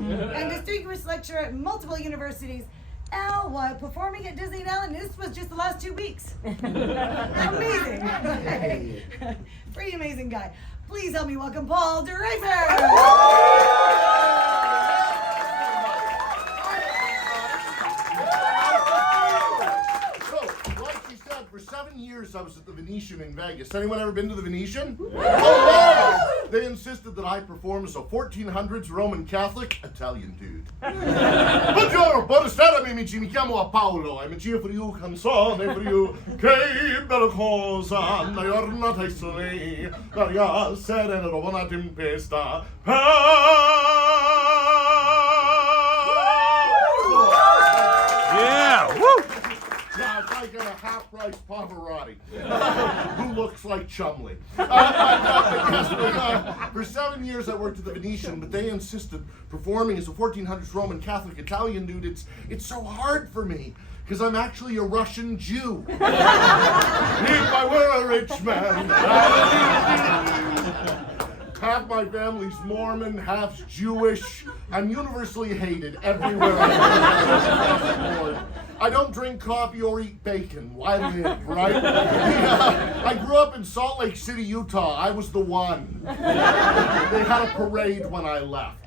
and distinguished lecturer at multiple universities. Al, while performing at Disneyland, and this was just the last 2 weeks. Amazing. Pretty amazing guy. Please help me welcome Paul Draper. For 7 years, I was at the Venetian in Vegas. Anyone ever been to the Venetian? Oh, wow! They insisted that I perform as a 1400s Roman Catholic Italian dude. Buongiorno, buonasera, amici. Mi chiamo Paolo. I'm here for you, canzone for you. Che bella cosa, la giornata sole, l'aria serena, una tempesta. Yeah, woo! Yeah, it's like a half-price Pavarotti who looks like Chumley. For 7 years I worked at the Venetian, but they insisted performing as a 1400s Roman Catholic Italian dude, it's so hard for me, because I'm actually a Russian Jew. If I were a rich man. Half my family's Mormon, half's Jewish. I'm universally hated everywhere I go. I don't drink coffee or eat bacon. Why live, right? I grew up in Salt Lake City, Utah. I was the one. They had a parade when I left.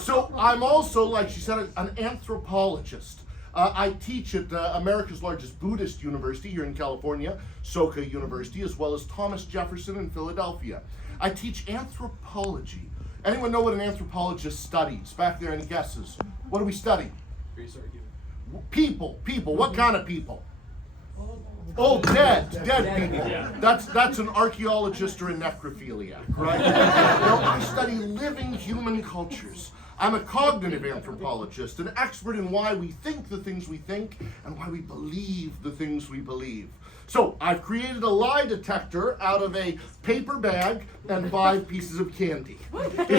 So I'm also, like she said, an anthropologist. I teach at America's largest Buddhist university here in California, Soka University, as well as Thomas Jefferson in Philadelphia. I teach anthropology. Anyone know what an anthropologist studies? Back there, any guesses? What do we study? People. What kind of people? Oh, dead people. That's an archaeologist or a necrophiliac, right? No, I study living human cultures. I'm a cognitive anthropologist, an expert in why we think the things we think and why we believe the things we believe. So I've created a lie detector out of a paper bag and 5 pieces of candy. It's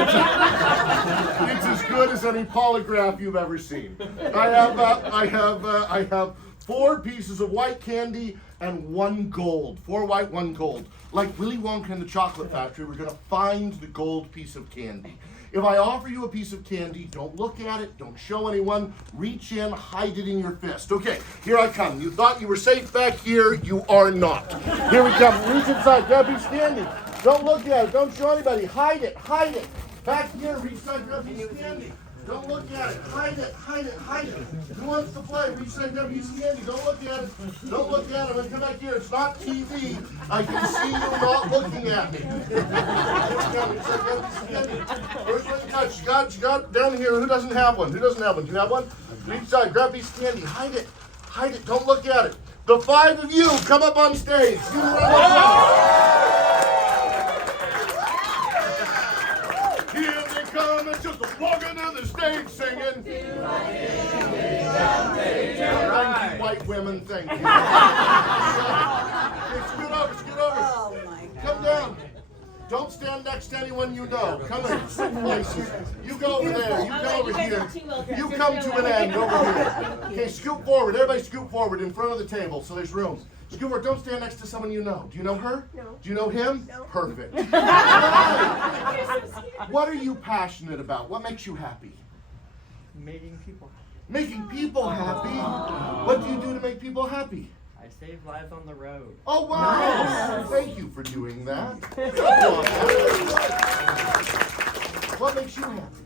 as good as any polygraph you've ever seen. I have 4 pieces of white candy and 1 gold. 4 white, 1 gold. Like Willy Wonka in the Chocolate Factory, we're gonna find the gold piece of candy. If I offer you a piece of candy, don't look at it, don't show anyone, reach in, hide it in your fist. Okay, here I come. You thought you were safe back here, you are not. Here we come, reach inside, grab a piece of candy. Don't look at it, don't show anybody, hide it. Back here, reach inside, grab a piece of candy. Don't look at it, hide it. Who wants to play? Reach inside, grab a piece of candy. Don't look at it, and come back here. It's not TV. I can see you not looking at me. First one you touch, you got down here. Who doesn't have one? Do you have one? Reach inside, grab a piece of candy, hide it. Don't look at it. The 5 of you, come up on stage. Here they come, it's just walking on the stage singing. Thank you, white women, thank you. Scoot over. Oh my God. Come down. Don't stand next to anyone you know. Come in, sit places. You go over there, you go over here. You come to an end over here. Okay, scoot forward. Everybody scoot forward in front of the table so there's room. Scoot forward. Don't stand next to someone you know. Do you know her? No. Do you know him? No. Perfect. What are you passionate about? What makes you happy? Making people happy. Making people happy? What do you do to make people happy? I save lives on the road. Oh, wow! Thank you for doing that. What makes you happy?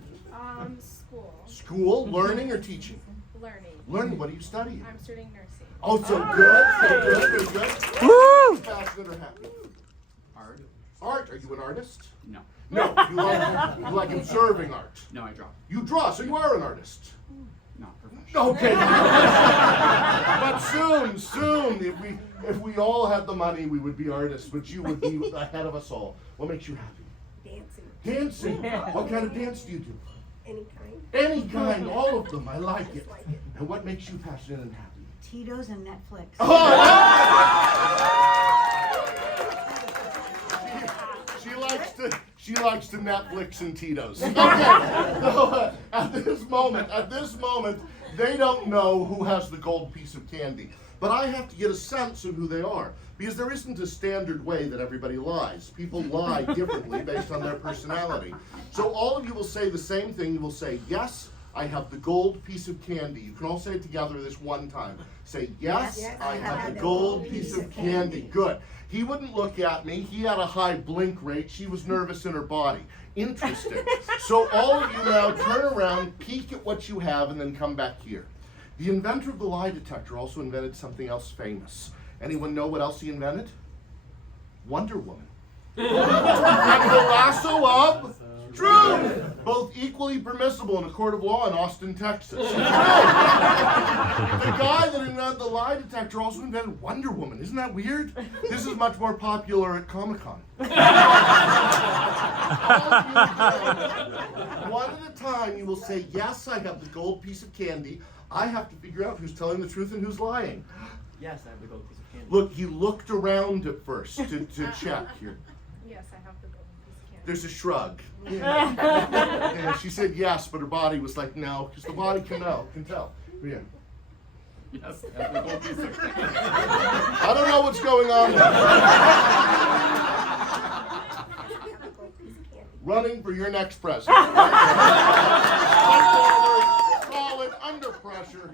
School. School, learning, or teaching? Learning. Learning, what are you studying? I'm studying nursing. Oh, so good, very good. Woo! Passionate or happy? Art? Art, are you an artist? No. No, you like observing art. No, I draw. You draw, so you are an artist. Not professional. Okay. But soon, if we all had the money, we would be artists, but you would be ahead of us all. What makes you happy? Dancing. Dancing. What kind of dance do you do? Any kind. Any kind, all of them. I like it. And what makes you passionate and happy? Tito's and Netflix. She likes to Netflix and Tito's. Okay. So at this moment, they don't know who has the gold piece of candy. But I have to get a sense of who they are, because there isn't a standard way that everybody lies. People lie differently based on their personality. So all of you will say the same thing. You will say, yes, I have the gold piece of candy. You can all say it together this one time. Say, yes, I have the gold piece of candy. Good. He wouldn't look at me. He had a high blink rate. She was nervous in her body. Interesting. So all of you now turn around, peek at what you have, and then come back here. The inventor of the lie detector also invented something else famous. Anyone know what else he invented? Wonder Woman. And the lasso of truth. Both equally permissible in a court of law in Austin, Texas. The guy that invented the lie detector also invented Wonder Woman. Isn't that weird? This is much more popular at Comic-Con. One at a time, you will say, yes, I have the gold piece of candy. I have to figure out who's telling the truth and who's lying. Yes, I have the gold piece of candy. Look, he looked around at first to check here. Yes, I have the golden piece of candy. There's a shrug. Yeah, she said yes, but her body was like no, because the body can tell. Yeah. Yes, I have the gold piece of candy. I don't know what's going on there. I have the golden piece of candy. Running for your next president. Solid, under pressure.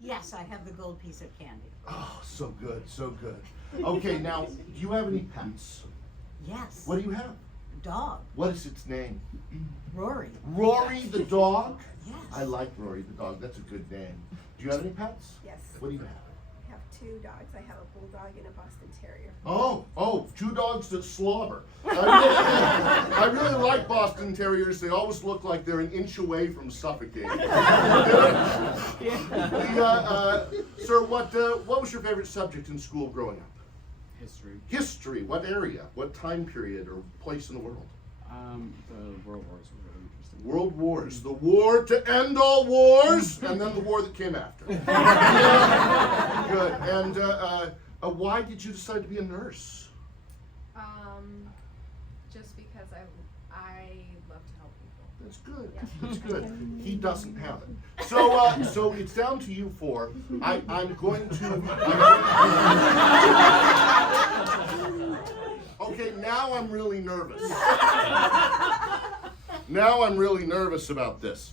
Yes, I have the gold piece of candy. Oh, so good, so good. Okay, now, do you have any pets? Yes. What do you have? Dog. What is its name? Rory. Rory the dog? Yes. I like Rory the dog. That's a good name. Do you have any pets? Yes. What do you have? I have 2 dogs. I have a bulldog and a Boston Terrier. Oh, 2 dogs that slobber. I really like Boston Terriers. They always look like they're an inch away from suffocating. Sir, what was your favorite subject in school growing up? History. History. What area? What time period or place in the world? The World Wars were really interesting. World Wars. The war to end all wars, and then the war that came after. Good. And why did you decide to be a nurse? Just because I love to help people. That's good. That's good. He doesn't have it. So it's down to you 4. I'm going to. Okay, now I'm really nervous. Now I'm really nervous about this.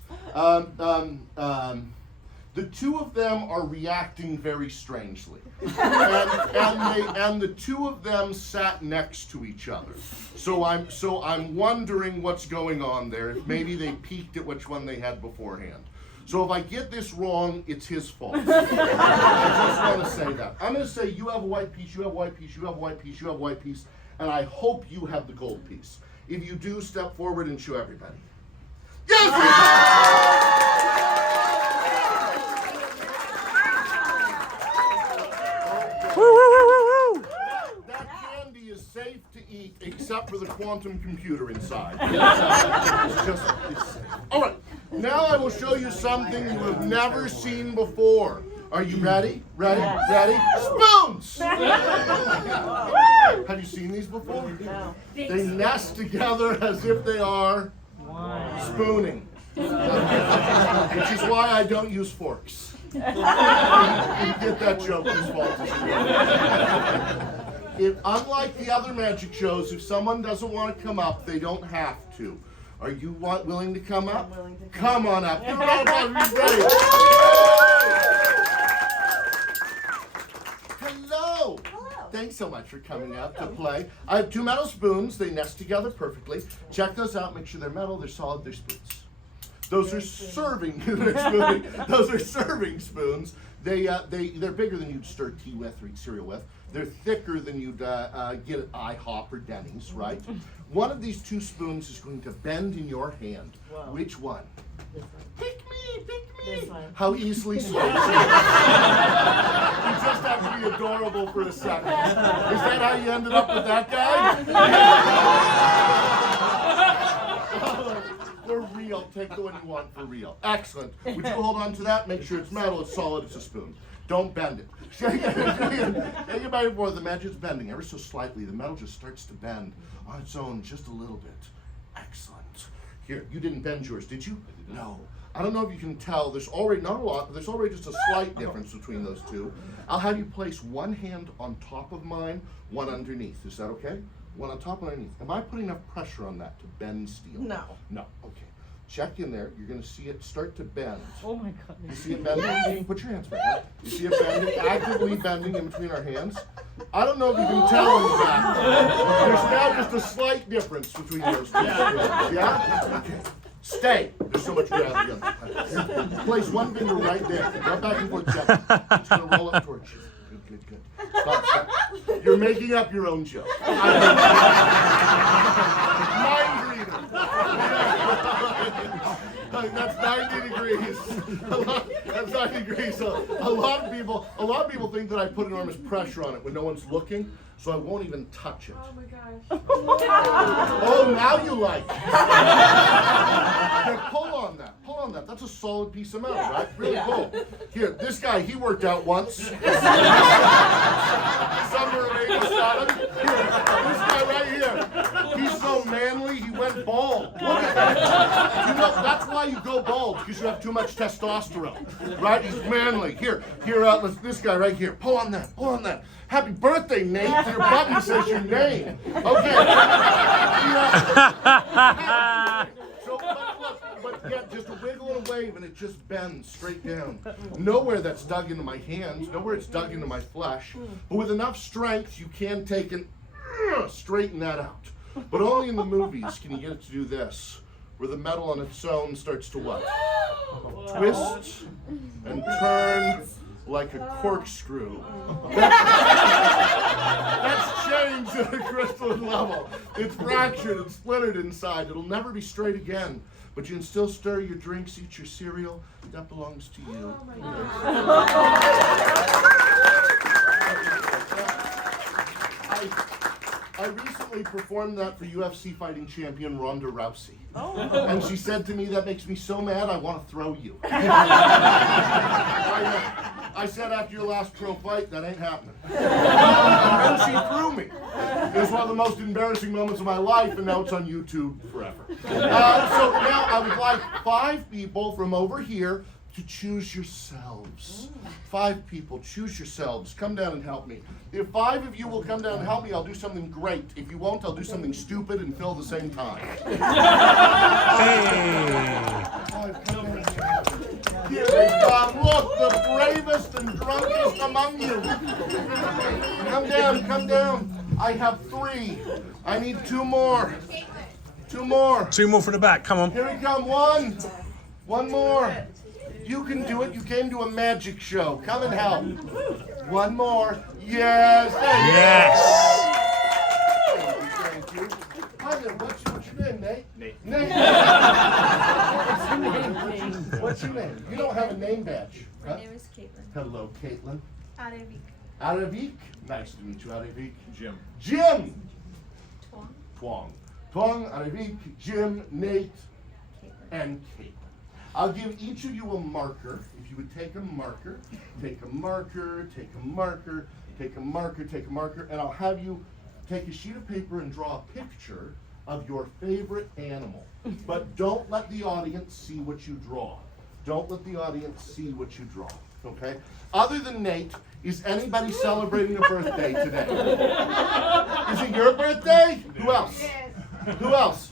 The 2 of them are reacting very strangely, and the 2 of them sat next to each other. So I'm wondering what's going on there. If maybe they peeked at which one they had beforehand. So if I get this wrong, it's his fault. I just want to say that. I'm going to say you have a white piece, you have a white piece, you have a white piece, you have a white piece, and I hope you have the gold piece. If you do, step forward and show everybody. Yes! That candy is safe to eat except for the quantum computer inside. It's safe. All right, now I will show you something you have never seen before. Are you ready? Ready? Ready? Spoons! Have you seen these before? No. They nest together as if they are spooning. Which is why I don't use forks. You get that joke as well. Unlike the other magic shows, if someone doesn't want to come up, they don't have to. Are you willing to come up? I'm willing to Come on up. Give it up, everybody. Hello. Thanks so much for coming up to play. I have 2 metal spoons. They nest together perfectly. Check those out. Make sure they're metal, they're solid, they're spoons. Those are serving. Those are serving spoons. They're bigger than you'd stir tea with or eat cereal with. They're thicker than you'd get at IHOP or Denny's, right? One of these 2 spoons is going to bend in your hand. Whoa. Which one? This one. Pick me, pick me. This one. How easily so. You just have to be adorable for a second. Is that how you ended up with that guy? For real, take the one you want for real. Excellent. Would you hold on to that? Make sure it's metal, it's solid, it's a spoon. Don't bend it. Shake it back and forth. The magic's bending ever so slightly. The metal just starts to bend on its own just a little bit. Excellent. Here, you didn't bend yours, did you? No. I don't know if you can tell, there's already, not a lot, but there's already just a slight difference between those two. I'll have you place one hand on top of mine, one underneath. Is that okay? One on top and underneath. Am I putting enough pressure on that to bend steel? No. No, okay. Check in there. You're going to see it start to bend. Oh my You goodness. see it bending? Put your hands back. You see it bending, actively bending in between our hands? I don't know if you can tell in the back. There's now just a slight difference between those two. Yeah? Okay. Stay. There's so much gravity on that. Place one finger right there. Rub back and forth gently. It's going to roll up towards you. Good, good, good. Stop, stop. You're making up your own joke. Mind reader. That's 90 degrees. That's 90 degrees. So a lot of people think that I put enormous pressure on it when no one's looking, so I won't even touch it. Oh my gosh. Oh, now you like it. Okay, pull on that. Pull on that. That's a solid piece of metal, right? Really cool. Here, this guy, he worked out once. Summer of '87. Here, this guy right here. He's so manly, he went bald. Look at that. You know, that's why you go bald, because you have too much testosterone. Right? He's manly. Here, this guy right here. Pull on that. Pull on that. Happy birthday, Nate. Your button says your name. Okay. So, but yeah, just a wiggle and a wave, and it just bends straight down. Nowhere that's dug into my hands, nowhere it's dug into my flesh. But with enough strength, you can take and straighten that out. But only in the movies can you get it to do this, where the metal on its own starts to what? Twist and turn like a corkscrew. That's changed at a crystalline level. It's fractured and splintered inside. It'll never be straight again. But you can still stir your drinks, eat your cereal. That belongs to you. Oh my gosh. I recently performed that for UFC fighting champion Ronda Rousey. Oh. And she said to me, that makes me so mad, I want to throw you. I said, after your last pro fight, that ain't happening. And she threw me. It was one of the most embarrassing moments of my life, and now it's on YouTube forever. So now I would like 5 people from over here to choose yourselves. 5 people, choose yourselves. Come down and help me. If 5 of you will come down and help me, I'll do something great. If you won't, I'll do something stupid and fill the same time. Here they come. Look, the bravest and drunkest among you. Come down, come down. I have 3. I need 2 more. 2 more. 2 more from the back, come on. Here we come. 1. 1 more. You can do it. You came to a magic show. Come and help. 1 more. Yes. Thank you. Hi there. What's your name, Nate? Nate. What's your name? You don't have a name badge. Huh? My name is Caitlin. Hello, Caitlin. Arevik. Aravik. Nice to meet you, Aravik. Jim. Jim. Twang. Twang. Twang, Aravik, Jim, Nate, Caitlin. and Caitlin. I'll give each of you a marker. If you would take a marker, take a marker, take a marker, take a marker, take a marker, and I'll have you take a sheet of paper and draw a picture of your favorite animal. But don't let the audience see what you draw. Don't let the audience see what you draw, okay? Other than Nate, is anybody celebrating a birthday today? Is it your birthday? Who else? Who else?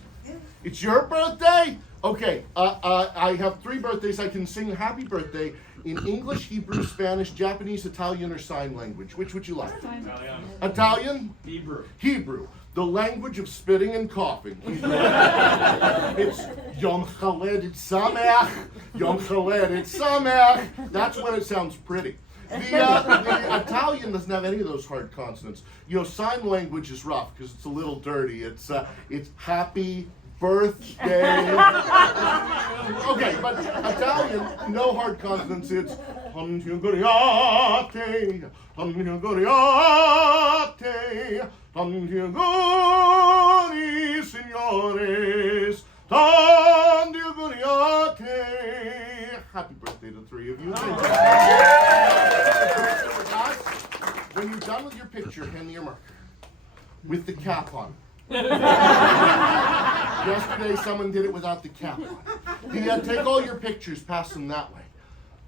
It's your birthday? Okay, I have 3 birthdays. I can sing happy birthday in English, Hebrew, Spanish, Japanese, Italian, or sign language. Which would you like? Italian. Italian? Hebrew. Hebrew. The language of spitting and coughing. It's Yom Chaled Sameach. Yom Chaled Sameach. That's when it sounds pretty. The Italian doesn't have any of those hard consonants. You know, sign language is rough because it's a little dirty. It's happy birthday. Okay, but Italian, no hard consonants. It's Tanti auguriate, tanti auguriate, tanti auguri, signores, tanti auguriate. Happy birthday to the 3 of you. Thank you. When you're done with your picture, hand me your marker with the cap on. Yesterday, someone did it without the cap on. Take all your pictures, pass them that way.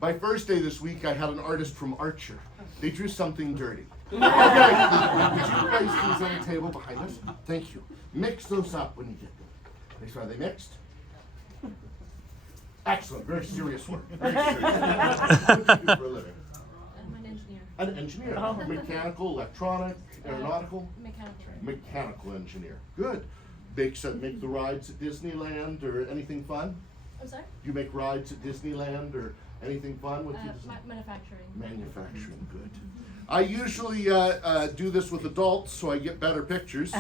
My first day this week, I had an artist from Archer. They drew something dirty. Okay, would you place these on the table behind us? Thank you. Mix those up when you get them. Make sure, are they mixed? Excellent, very serious work. Very serious. What do you do for a living? I'm an engineer. An engineer. Mechanical, electronic, aeronautical? Mechanical. Mechanical engineer. Good. Make the rides at Disneyland or anything fun? I'm sorry? You make rides at Disneyland or anything fun? What do you do? Manufacturing. Manufacturing, good. I usually do this with adults so I get better pictures.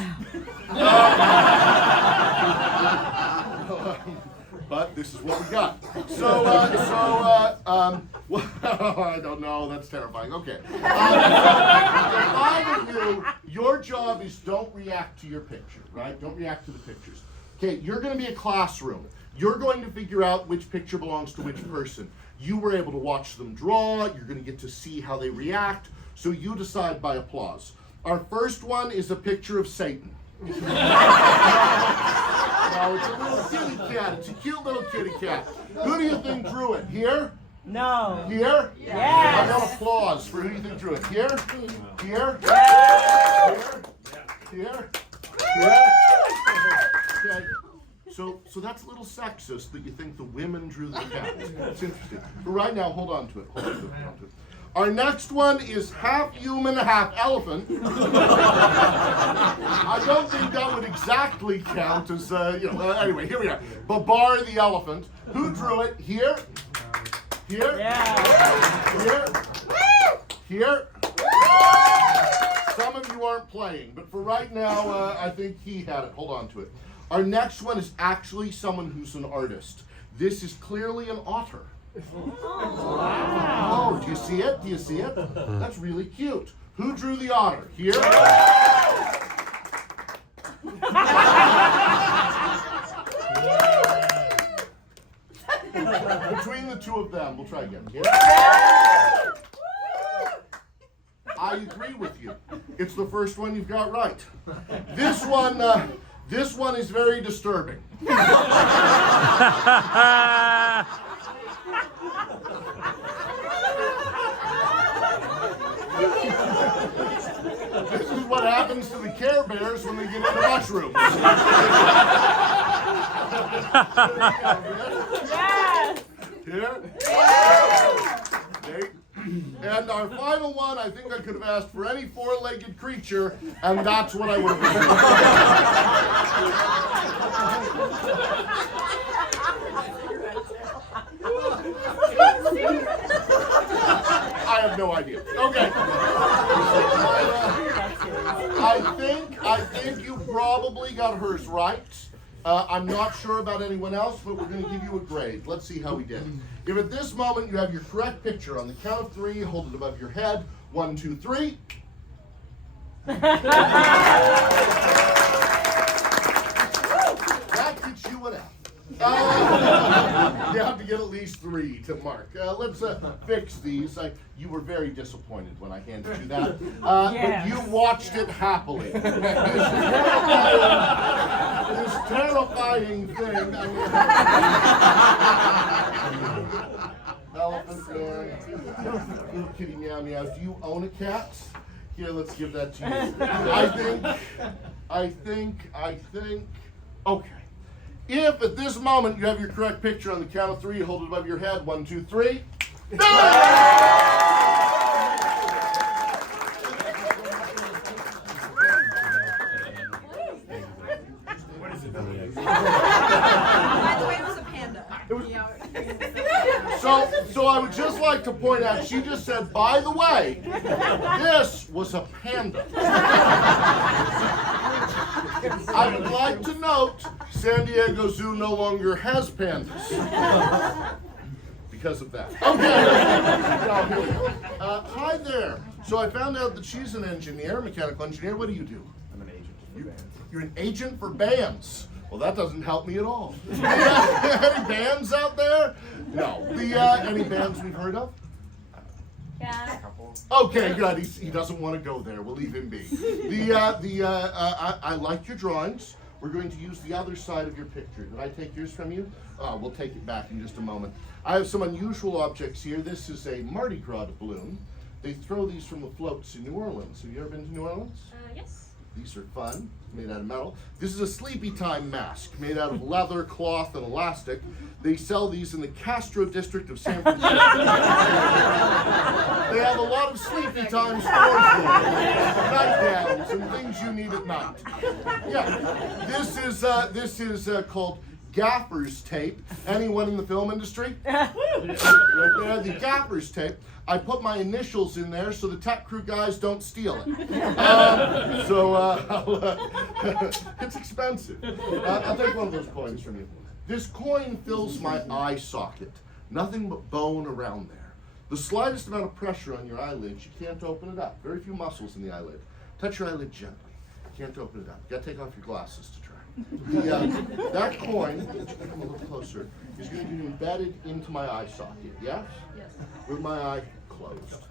But this is what we got. So, I don't know, that's terrifying. Okay. The 5 of you, your job is don't react to your picture, right? Don't react to the pictures. Okay, you're going to be a classroom. You're going to figure out which picture belongs to which person. You were able to watch them draw. You're going to get to see how they react. So you decide by applause. Our first one is a picture of Satan. No, it's a little kitty cat. It's a cute little kitty cat. Who do you think drew it? Here? No. Here? Yes. I want applause for who you think drew it. Here? Here? Here? Here? Okay. So that's a little sexist that you think the women drew the cat. It's interesting. But right now, hold on to it. Hold on to it. Hold on to it. Our next one is half human, half elephant. I don't think that would exactly count as, anyway, here we are. Babar the elephant. Who drew it? Here? Here? Yeah. Here? Here? Some of you aren't playing, but for right now, I think he had it. Hold on to it. Our next one is actually someone who's an artist. This is clearly an otter. Oh, do you see it? Do you see it? That's really cute. Who drew the otter? Here? Between the two of them, we'll try again. Here? I agree with you. It's the first one you've got right. This one is very disturbing. This is what happens to the Care Bears when they get into mushrooms. Yes. Here? Okay. And our final one, I think I could have asked for any 4-legged creature, and that's what I would have I have no idea. Okay. I think you probably got hers right. I'm not sure about anyone else, but we're going to give you a grade. Let's see how we did. If at this moment you have your correct picture, on the count of 3, hold it above your head. 1, 2, 3. That gets you an F. You have to get at least 3 to mark. Let's fix these. You were very disappointed when I handed you that, Yes. but you watched it happily. This terrifying thing. Elephant man, little kitty meow meow. Do you own a cat? Here, let's give that to you. I think. Okay. If at this moment you have your correct picture, on the count of 3, hold it above your head. 1, 2, 3. By the way, it was a panda. So I would just like to point out, she just said, by the way, this was a panda. I would like to note, San Diego Zoo no longer has pandas. Because of that. Okay. Hi there. So I found out that she's an engineer, mechanical engineer. What do you do? I'm an agent. You're an agent for bands. Well, that doesn't help me at all. Any bands out there? No. Any bands we've heard of? Yeah. Okay, good. He doesn't want to go there. We'll leave him be. I like your drawings. we're going to use the other side of your picture. Did I take yours from you? We'll take it back in just a moment. I have some unusual objects here. This is a Mardi Gras balloon. They throw these from the floats in New Orleans. Have you ever been to New Orleans? Yes. These are fun, made out of metal. This is a sleepy time mask made out of leather, cloth, and elastic. They sell these in the Castro district of San Francisco. They have a lot of sleepy time stores there, nightgowns and things you need at night. Yeah, this is called gaffer's tape. Anyone in the film industry? Right there, the gaffer's tape. I put my initials in there so the tech crew guys don't steal it. It's expensive. I'll take one of those coins from you. This coin fills my eye socket. Nothing but bone around there. The slightest amount of pressure on your eyelids, you can't open it up. Very few muscles in the eyelid. Touch your eyelid gently. Can't open it up. You gotta take off your glasses to try. That coin, come a little closer, is going to be embedded into my eye socket, yes? Yes. With my eye closed.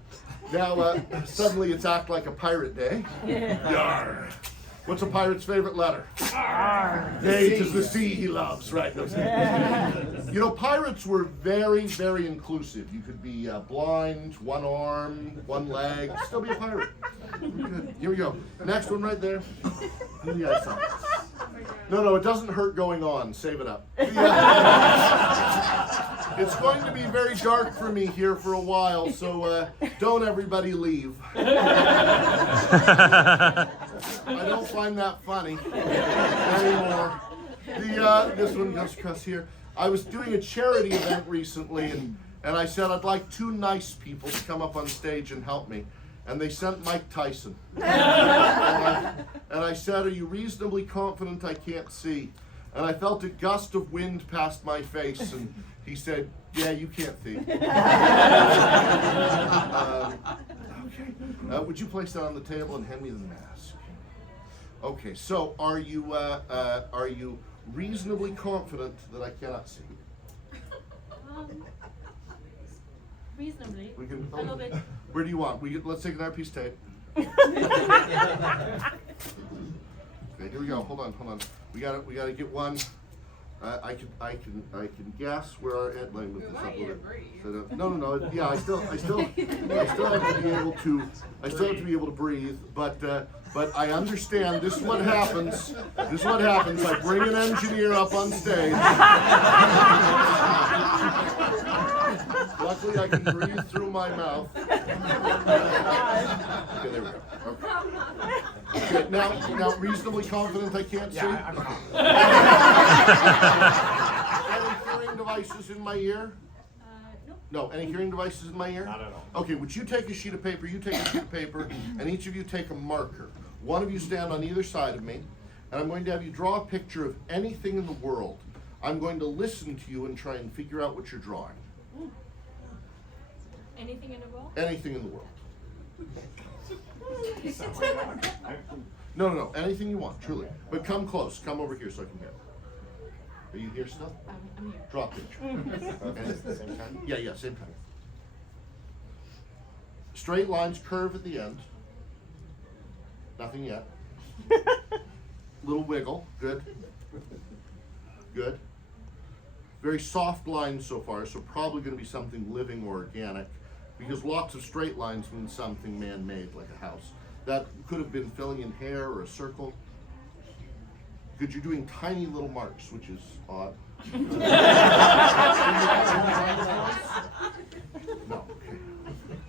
Now, suddenly it's act like a pirate day. Yarr. What's a pirate's favorite letter? H is the sea he loves, right? You know, pirates were very, very inclusive. You could be blind, one arm, one leg, still be a pirate. Good. Here we go. Next one right there. No, it doesn't hurt going on. Save it up. It's going to be very dark for me here for a while, so don't everybody leave. I don't find that funny anymore. This one goes across here. I was doing a charity event recently, and I said I'd like 2 nice people to come up on stage and help me. And they sent Mike Tyson. And I said, are you reasonably confident I can't see? And I felt a gust of wind past my face, and he said, yeah, you can't see. Okay. Would you place that on the table and hand me the mask? Okay, so are you reasonably confident that I cannot see? Reasonably. We can, A little bit. Where do you want? Let's take another piece of tape. Okay, here we go. Hold on. We gotta get one. I can guess where our end line with this up a little bit. No. Yeah, I still have to be able to breathe. But I understand. This is what happens. I bring an engineer up on stage. Luckily, I can breathe through my mouth. Okay, there we go. Okay. Okay, now, reasonably confident I can't see? Any hearing devices in my ear? Nope. No, any hearing devices in my ear? Not at all. Okay, would you take a sheet of paper, you take a sheet of paper, and each of you take a marker. One of you stand on either side of me, and I'm going to have you draw a picture of anything in the world. I'm going to listen to you and try and figure out what you're drawing. Anything in the world? Anything in the world. No, anything you want, truly. But come close, come over here so I can get it. Are you here still? I'm here. Draw a picture. Okay. Same time? Yeah, same time. Straight lines curve at the end. Nothing yet. Little wiggle, good. Good. Very soft lines so far, so probably going to be something living or organic, because lots of straight lines mean something man-made, like a house. That could have been filling in hair or a circle. Good, you're doing tiny little marks, which is odd. No. Okay.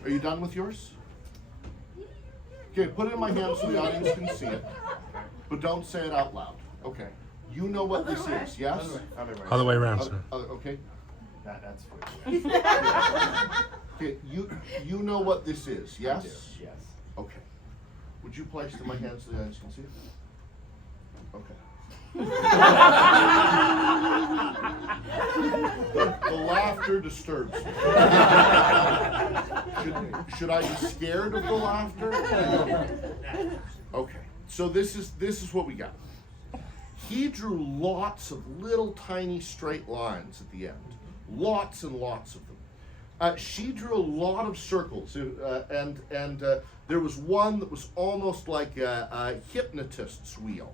Are you done with yours? Okay, put it in my hand so the audience can see it, but don't say it out loud. Okay. You know what this is, yes? Other way around, sir. Okay. That's funny. Okay, you know what this is, yes? Yes. Okay. Would you place it in my hand so the audience can see it? Okay. The laughter disturbs me. Should I be scared of the laughter? Okay. So this is what we got. He drew lots of little tiny straight lines at the end. Lots and lots of them. She drew a lot of circles, and there was one that was almost like a hypnotist's wheel.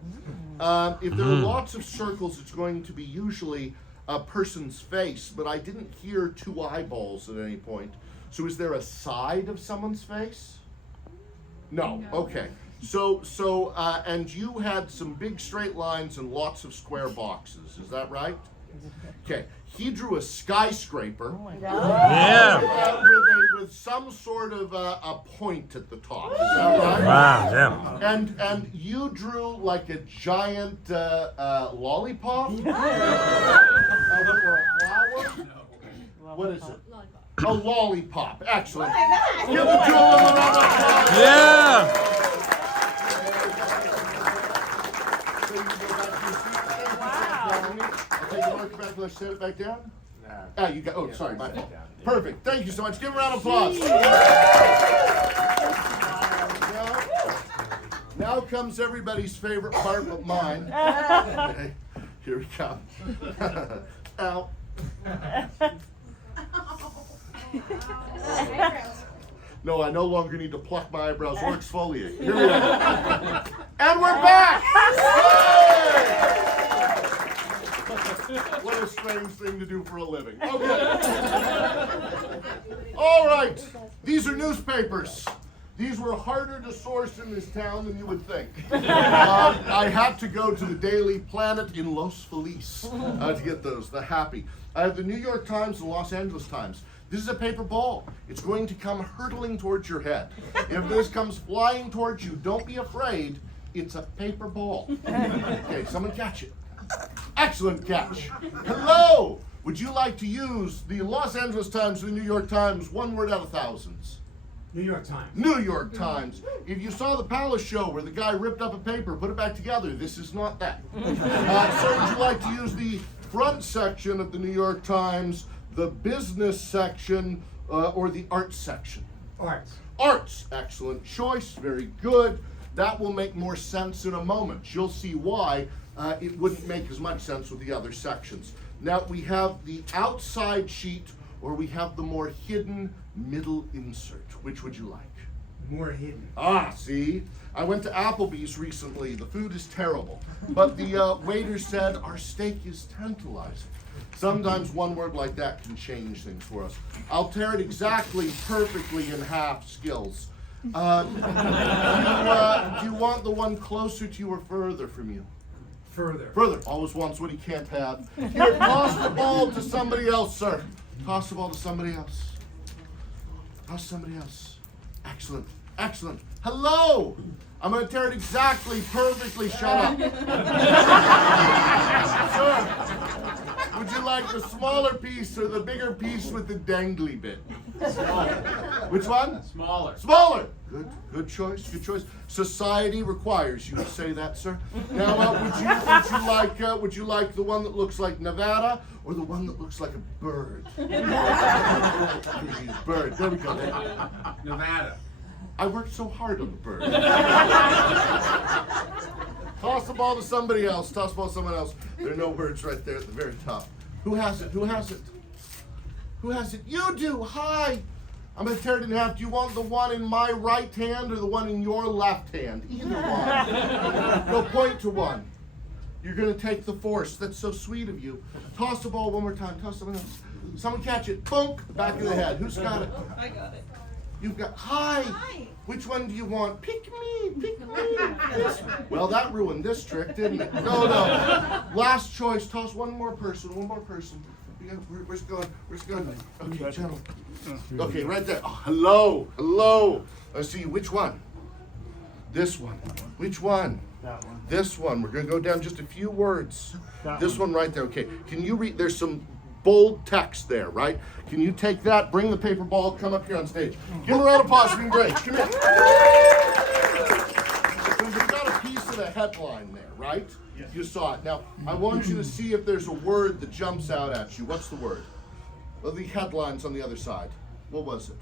If there are lots of circles, it's going to be usually a person's face, but I didn't hear two eyeballs at any point. So is there a side of someone's face? No. Okay. So and you had some big straight lines and lots of square boxes. Is that right? Okay. He drew a skyscraper. Yeah. With some sort of a point at the top. Is that right? Wow, yeah. And you drew like a giant lollipop? Or a flower? What is it? A lollipop. Excellent. Give the two of them a round of applause. Yeah. So you can go back to your seat. I'll take the marker back. Let's set it back down. Ah, you got. Oh, sorry, my fault. Perfect. Thank you so much. Give him a round of applause. Now comes everybody's favorite part but mine. Okay, here we come. Ow. No, I no longer need to pluck my eyebrows or exfoliate. Here we go. And we're back! Yay! What a strange thing to do for a living. Okay. All right. These are newspapers. These were harder to source in this town than you would think. I had to go to the Daily Planet in Los Feliz to get those, the happy. I have the New York Times and Los Angeles Times. This is a paper ball. It's going to come hurtling towards your head. If this comes flying towards you, don't be afraid. It's a paper ball. Okay, someone catch it. Excellent catch. Hello! Would you like to use the Los Angeles Times or the New York Times, one word out of thousands? New York Times. New York Times. If you saw the Palace show where the guy ripped up a paper, put it back together, this is not that. So would you like to use the front section of the New York Times, the business section, or the arts section? Arts. Arts. Excellent choice. Very good. That will make more sense in a moment. You'll see why it wouldn't make as much sense with the other sections. Now we have the outside sheet, or we have the more hidden middle insert. Which would you like? More hidden. Ah, see? I went to Applebee's recently. The food is terrible. But the waiter said, our steak is tantalizing. Sometimes one word like that can change things for us. I'll tear it exactly, perfectly in half, skills. Do you want the one closer to you or further from you? Further. Further. Always wants what he can't have. Here, toss the ball to somebody else, sir. Toss the ball to somebody else. Toss somebody else. Excellent. Excellent. Hello! I'm going to tear it exactly, perfectly. Shut up. Sir, would you like the smaller piece or the bigger piece with the dangly bit? Smaller. Which one? Smaller. Smaller. Good choice. Good choice. Society requires you to say that, sir. Now, would you like the one that looks like Nevada or the one that looks like a bird? Bird. There we go. Nevada. I worked so hard on the bird. Toss the ball to somebody else. Toss the ball to someone else. There are no birds right there at the very top. Who has it? Who has it? Who has it? You do. Hi. I'm going to tear it in half. Do you want the one in my right hand or the one in your left hand? Either one. Go point to one. You're going to take the force. That's so sweet of you. Toss the ball one more time. Toss someone else. Someone catch it. Bonk. Back of the head. Who's got it? I got it. You've got, hi. Which one do you want? Pick me. This one. Well, that ruined this trick, didn't it? No. Last choice. Toss one more person. Where's it going? Okay, gentlemen. Okay, right there. Oh, hello. Let's see, which one? This one. Which one? That one. This one. We're going to go down just a few words. This one right there. Okay, can you read? There's some bold text there, right? Can you take that, bring the paper ball, come up here on stage. Give him a round of applause, been great. Come here. So you've got a piece of the headline there, right? Yes. You saw it. Now, I want you to see if there's a word that jumps out at you. What's the word? Well, the headline's on the other side. What was it?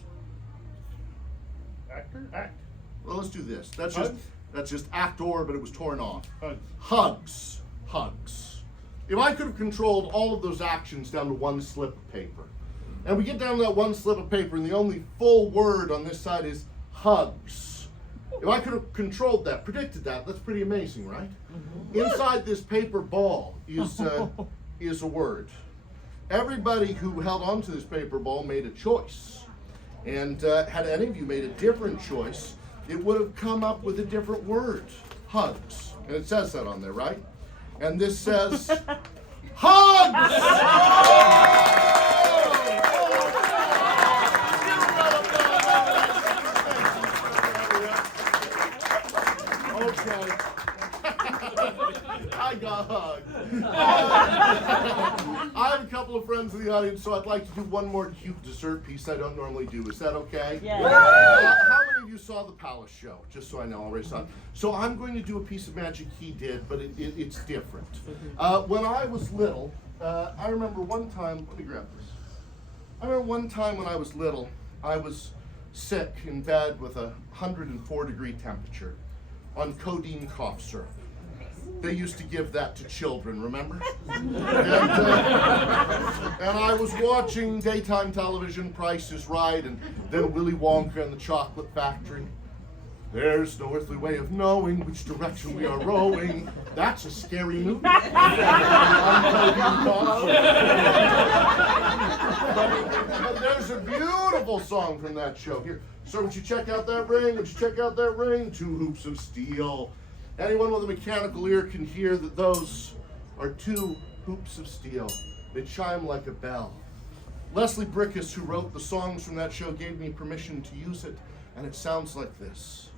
Actor? Act. Well, let's do this. That's Hugs? just actor, but it was torn off. Hugs. Hugs. If I could have controlled all of those actions down to one slip of paper, And we get down to that one slip of paper, and the only full word on this side is hugs. If I could have controlled that, predicted that, that's pretty amazing, right? Inside this paper ball is a word. Everybody who held on to this paper ball made a choice. And had any of you made a different choice, it would have come up with a different word. Hugs. And it says that on there, right? And this says, hugs! Okay. I got hugged. I have a couple of friends in the audience, so I'd like to do one more cute dessert piece I don't normally do. Is that okay? Yeah. How many of you saw the Palace show? Just so I know, I already saw it. So I'm going to do a piece of magic he did, but it's different. When I was little, I remember one time, let me grab this. I remember one time when I was little, I was sick in bed with a 104-degree temperature on codeine cough syrup. They used to give that to children, remember? And I was watching daytime television, Price is Right, and then Willy Wonka and the Chocolate Factory. There's no earthly way of knowing which direction we are rowing. That's a scary movie. But there's a beautiful song from that show. Here, sir, would you check out that ring? Would you check out that ring? 2 hoops of steel. Anyone with a mechanical ear can hear that those are 2 hoops of steel. They chime like a bell. Leslie Brickus, who wrote the songs from that show, gave me permission to use it, and it sounds like this.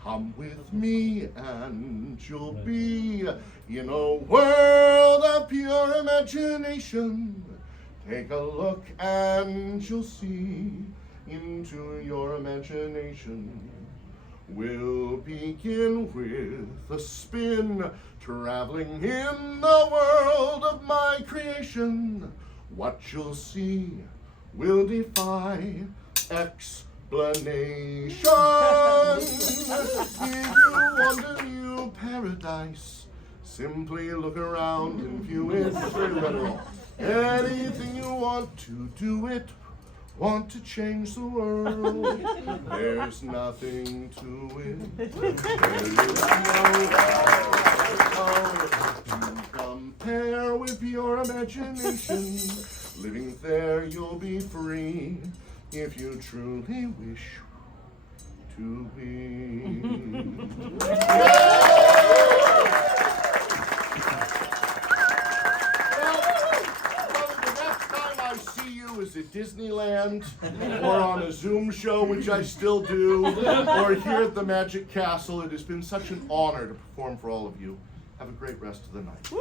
Come with me and you'll be in a world of pure imagination. Take a look and you'll see into your imagination. We'll begin with a spin, traveling in the world of my creation. What you'll see will defy explanation. If you want a new paradise, simply look around and view it. Anything you want to do it. Want to change the world? There's nothing to it. There is no to compare with your imagination. Living there, you'll be free if you truly wish to be. Is at Disneyland or on a Zoom show, which I still do, or here at the Magic Castle. It has been such an honor to perform for all of you. Have a great rest of the night. Yay!